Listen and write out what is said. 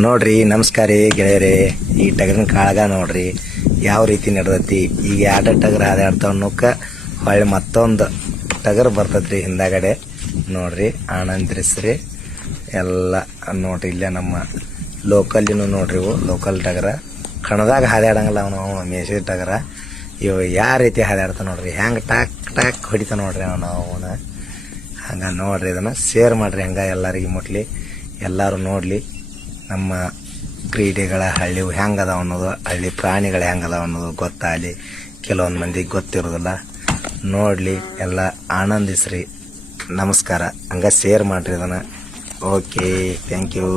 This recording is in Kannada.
ನೋಡ್ರಿ ನಮಸ್ಕಾರ ರೀ ಗೆಳೆಯರೇ. ಈ ಟಗರಿನ ಕಾಳಗ ನೋಡ್ರಿ ಯಾವ ರೀತಿ ನಡೆದೈತಿ. ಈಗ ಎರಡು ಟಗರ್ ಹಾದಾಡ್ತಾವ ಅನ್ನೋಕ ಹೊಳ್ಳಿ ಮತ್ತೊಂದು ಟಗರ್ ಬರ್ತದ್ರಿ ಹಿಂದಾಗಡೆ. ನೋಡ್ರಿ ಆನಂದ್ರಿಸ್ರಿ ಎಲ್ಲ ನೋಡ್ರಿ. ಇಲ್ಲೇ ನಮ್ಮ ಲೋಕಲ್ಲಿನೂ ನೋಡ್ರಿ ಇವು ಲೋಕಲ್ ಟಗರ. ಕಣದಾಗ ಹಾದಾಡಂಗಿಲ್ಲ ಅವನು ಮೇಸಿದ ಟಗರ. ಇವು ಯಾವ ರೀತಿ ಹಾದಾಡ್ತಾವ ನೋಡ್ರಿ, ಹೆಂಗೆ ಟಾಕ್ ಟಾಕ್ ಹೊಡಿತಾವ ನೋಡ್ರಿ ಅವನ. ಹಂಗೆ ನೋಡ್ರಿ ಇದನ್ನು ಶೇರ್ ಮಾಡ್ರಿ, ಹಂಗೆ ಎಲ್ಲರಿಗೆ ಮುಟ್ಲಿ, ಎಲ್ಲರೂ ನೋಡಲಿ ನಮ್ಮ ಕ್ರೀಡೆಗಳ ಹಳ್ಳಿ ಹೆಂಗದಾವ ಅನ್ನೋದು, ಹಳ್ಳಿ ಪ್ರಾಣಿಗಳು ಹೆಂಗದಾವ ಅನ್ನೋದು ಗೊತ್ತಾಗಲಿ. ಕೆಲವೊಂದು ಮಂದಿಗೆ ಗೊತ್ತಿರೋದಿಲ್ಲ. ನೋಡಲಿ, ಎಲ್ಲ ಆನಂದಿಸ್ರಿ. ನಮಸ್ಕಾರ. ಹಂಗೆ ಶೇರ್ ಮಾಡಿರಿ ಇದನ್ನು. Okay, thank you.